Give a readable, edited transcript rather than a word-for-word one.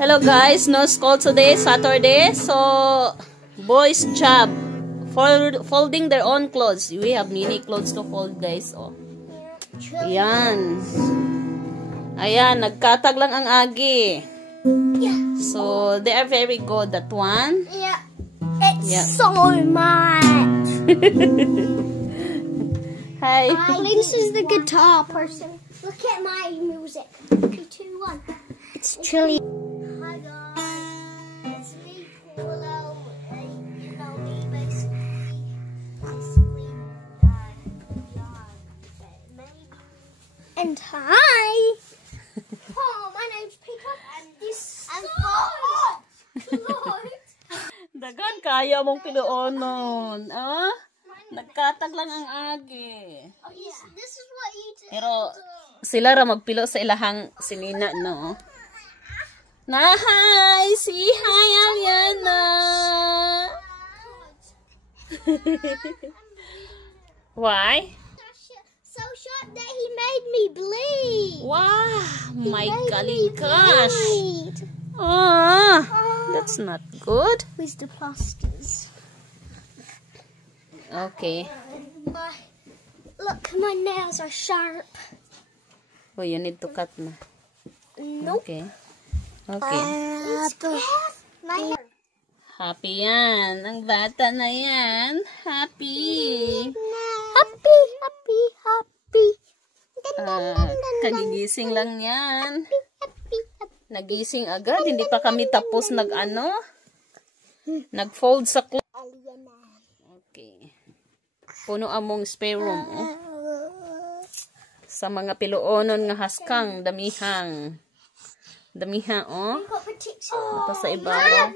Hello guys, no school today, Saturday. So, boys' job. Folding their own clothes. We have many clothes to fold, guys. Oh. Ayan. Ayan, nagkatag lang ang agi. So, they are very good, that one. Yeah. It's so much. Hi. This is the guitar person. Look at my music. 3, 2, 1. It's chilly. Hi guys. It's me, Paulo. You know me, basically, and hi. Oh, my name's Peter. And this is hot. Dagan kaya mong piluonon. Ah? Nagkatag lang ang agi. Oh, yeah. This is what you do. Pero sila ra magpilo sa ilahang sinina, no? Na hi! Say hi, Aliana! Why? So short that he made me bleed. Wow! My golly gosh! Ah, that's not good. Where's the plasters? Okay. Look, my nails are sharp. Oh, you need to cut na. Nope. Okay. Okay. Happy yan. Ang bata na yan. Happy. Happy, happy, happy. Kagigising lang yan. Happy, happy. Nagising agad. Hindi pa kami tapos nag-fold sa clothes. Okay. Puno among spare room. Oh. Sa mga piluonon nga haskang, damihang. Damihang, oh. Ito sa ibabaw.